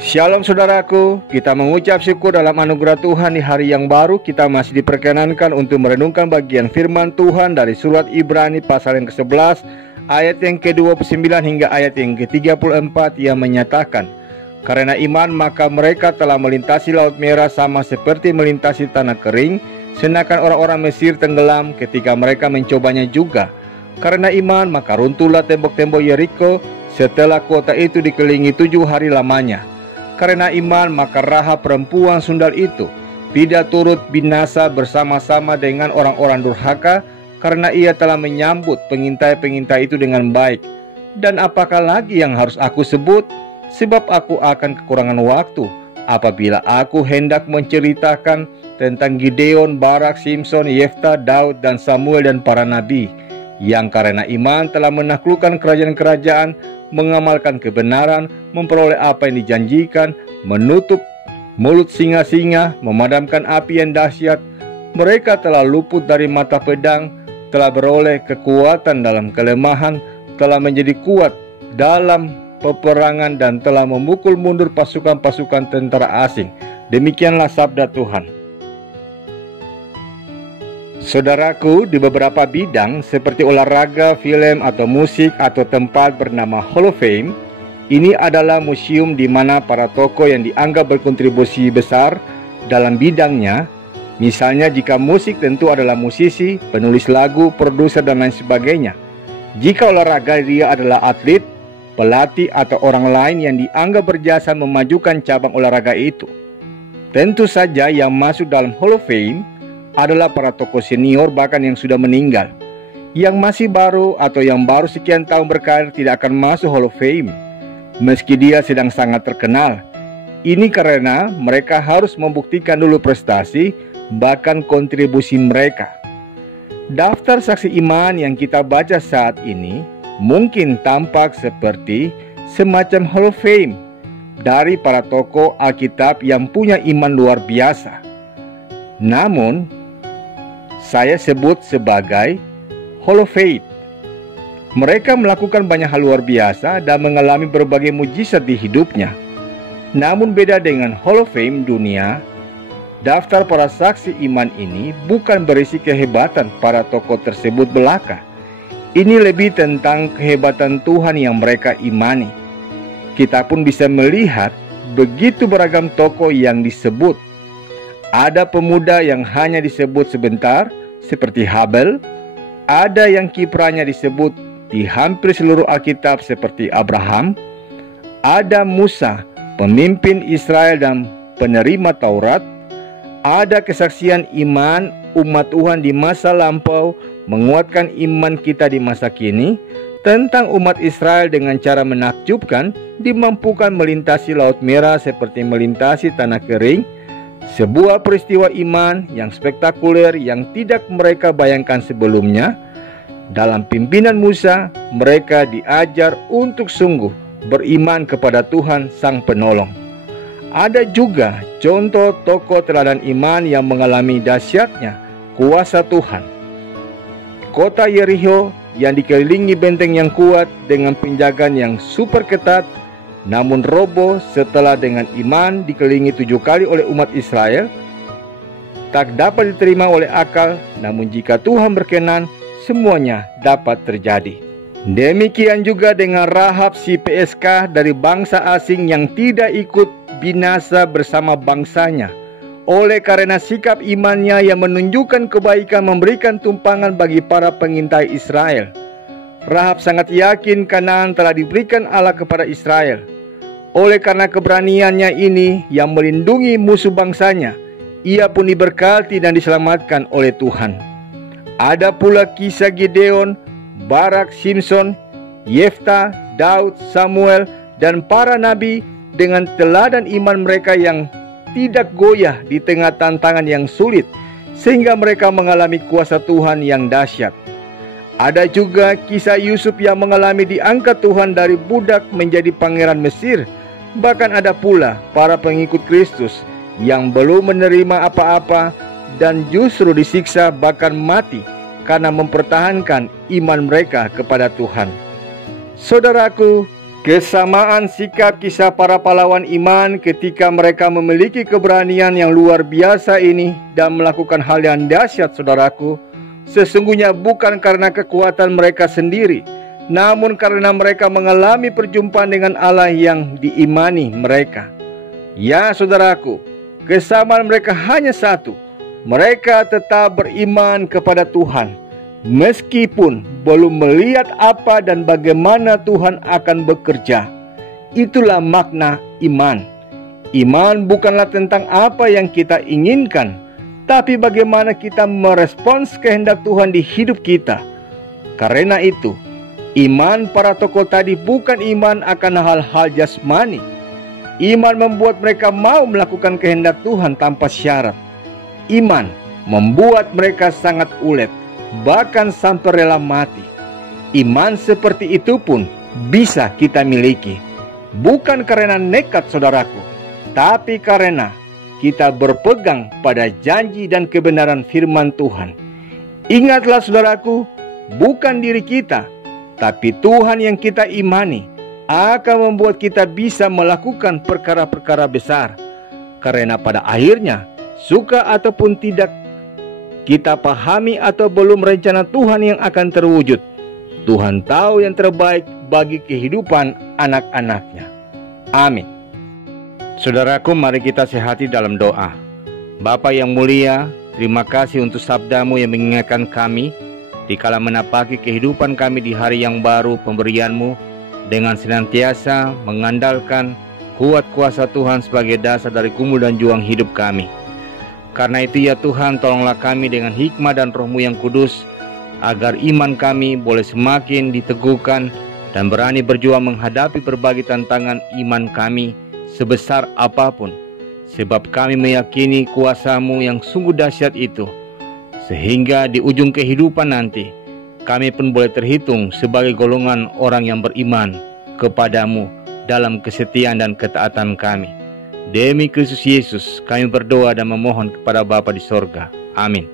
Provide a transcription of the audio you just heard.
Shalom saudaraku, kita mengucap syukur dalam anugerah Tuhan di hari yang baru. Kita masih diperkenankan untuk merenungkan bagian firman Tuhan dari surat Ibrani pasal yang ke-11 ayat yang ke-29 hingga ayat yang ke-34 yang menyatakan, karena iman maka mereka telah melintasi laut merah sama seperti melintasi tanah kering, sedangkan orang-orang Mesir tenggelam ketika mereka mencobanya juga. Karena iman maka runtuhlah tembok-tembok Yeriko setelah kota itu dikelilingi 7 hari lamanya. Karena iman maka Rahab perempuan sundal itu tidak turut binasa bersama-sama dengan orang-orang durhaka, karena ia telah menyambut pengintai-pengintai itu dengan baik. Dan apakah lagi yang harus aku sebut? Sebab aku akan kekurangan waktu apabila aku hendak menceritakan tentang Gideon, Barak, Simson, Yefta, Daud, dan Samuel dan para nabi, yang karena iman telah menaklukkan kerajaan-kerajaan, mengamalkan kebenaran, memperoleh apa yang dijanjikan, menutup mulut singa-singa, memadamkan api yang dahsyat. Mereka telah luput dari mata pedang, telah beroleh kekuatan dalam kelemahan, telah menjadi kuat dalam peperangan, dan telah memukul mundur pasukan-pasukan tentara asing. Demikianlah sabda Tuhan. Saudaraku, di beberapa bidang seperti olahraga, film, atau musik, atau tempat bernama Hall of Fame, ini adalah museum di mana para tokoh yang dianggap berkontribusi besar dalam bidangnya. Misalnya jika musik tentu adalah musisi, penulis lagu, produser, dan lain sebagainya. Jika olahraga dia adalah atlet, pelatih, atau orang lain yang dianggap berjasa memajukan cabang olahraga itu. Tentu saja yang masuk dalam Hall of Fame adalah para tokoh senior bahkan yang sudah meninggal. Yang masih baru atau yang baru sekian tahun berkarir tidak akan masuk Hall of Fame meski dia sedang sangat terkenal. Ini karena mereka harus membuktikan dulu prestasi bahkan kontribusi mereka. Daftar saksi iman yang kita baca saat ini mungkin tampak seperti semacam Hall of Fame dari para tokoh Alkitab yang punya iman luar biasa. Namun saya sebut sebagai Hall of Faith. Mereka melakukan banyak hal luar biasa dan mengalami berbagai mujizat di hidupnya. Namun beda dengan Hall of Fame dunia, daftar para saksi iman ini bukan berisi kehebatan para tokoh tersebut belaka. Ini lebih tentang kehebatan Tuhan yang mereka imani. Kita pun bisa melihat begitu beragam tokoh yang disebut. Ada pemuda yang hanya disebut sebentar, seperti Habel. Ada yang kiprahnya disebut di hampir seluruh Alkitab, seperti Abraham. Ada Musa, pemimpin Israel dan penerima Taurat. Ada kesaksian iman umat Tuhan di masa lampau, menguatkan iman kita di masa kini. Tentang umat Israel dengan cara menakjubkan, dimampukan melintasi laut merah seperti melintasi tanah kering. Sebuah peristiwa iman yang spektakuler yang tidak mereka bayangkan sebelumnya. Dalam pimpinan Musa, mereka diajar untuk sungguh beriman kepada Tuhan Sang Penolong. Ada juga contoh tokoh teladan iman yang mengalami dahsyatnya kuasa Tuhan. Kota Yeriko yang dikelilingi benteng yang kuat dengan penjagaan yang super ketat, namun roboh setelah dengan iman dikelilingi 7 kali oleh umat Israel, tak dapat diterima oleh akal. Namun jika Tuhan berkenan, semuanya dapat terjadi. Demikian juga dengan Rahab si PSK dari bangsa asing yang tidak ikut binasa bersama bangsanya. Oleh karena sikap imannya yang menunjukkan kebaikan, memberikan tumpangan bagi para pengintai Israel. Rahab sangat yakin Kanaan telah diberikan Allah kepada Israel. Oleh karena keberaniannya ini yang melindungi musuh bangsanya, ia pun diberkati dan diselamatkan oleh Tuhan. Ada pula kisah Gideon, Barak, Simson, Yefta, Daud, Samuel, dan para nabi dengan teladan iman mereka yang tidak goyah di tengah tantangan yang sulit, sehingga mereka mengalami kuasa Tuhan yang dahsyat. Ada juga kisah Yusuf yang mengalami diangkat Tuhan dari budak menjadi pangeran Mesir. Bahkan ada pula para pengikut Kristus yang belum menerima apa-apa dan justru disiksa bahkan mati karena mempertahankan iman mereka kepada Tuhan. Saudaraku, Kesamaan sikap kisah para pahlawan iman ketika mereka memiliki keberanian yang luar biasa ini dan melakukan hal yang dahsyat, saudaraku, sesungguhnya bukan karena kekuatan mereka sendiri, namun karena mereka mengalami perjumpaan dengan Allah yang diimani mereka. Ya saudaraku, kesamaan mereka hanya satu. Mereka tetap beriman kepada Tuhan, meskipun belum melihat apa dan bagaimana Tuhan akan bekerja. Itulah makna iman. Iman bukanlah tentang apa yang kita inginkan, tapi bagaimana kita merespons kehendak Tuhan di hidup kita. Karena itu, iman para tokoh tadi bukan iman akan hal-hal jasmani. Iman membuat mereka mau melakukan kehendak Tuhan tanpa syarat. Iman membuat mereka sangat ulet, bahkan sampai rela mati. Iman seperti itu pun bisa kita miliki, bukan karena nekat, saudaraku, tapi karena kita berpegang pada janji dan kebenaran firman Tuhan. Ingatlah saudaraku, bukan diri kita, tapi Tuhan yang kita imani akan membuat kita bisa melakukan perkara-perkara besar. Karena pada akhirnya, suka ataupun tidak kita pahami atau belum, rencana Tuhan yang akan terwujud, Tuhan tahu yang terbaik bagi kehidupan anak-anaknya. Amin. Saudaraku, mari kita sehati dalam doa. Bapa yang mulia, terima kasih untuk sabda-Mu yang mengingatkan kami dikala menapaki kehidupan kami di hari yang baru pemberian-Mu, dengan senantiasa mengandalkan kuat kuasa Tuhan sebagai dasar dari gumul dan juang hidup kami. Karena itu ya Tuhan, tolonglah kami dengan hikmah dan Roh-Mu yang kudus, agar iman kami boleh semakin diteguhkan dan berani berjuang menghadapi berbagai tantangan iman kami sebesar apapun, sebab kami meyakini kuasa-Mu yang sungguh dahsyat itu, sehingga di ujung kehidupan nanti kami pun boleh terhitung sebagai golongan orang yang beriman kepada-Mu dalam kesetiaan dan ketaatan kami. Demi Kristus Yesus kami berdoa dan memohon kepada Bapa di sorga. Amin.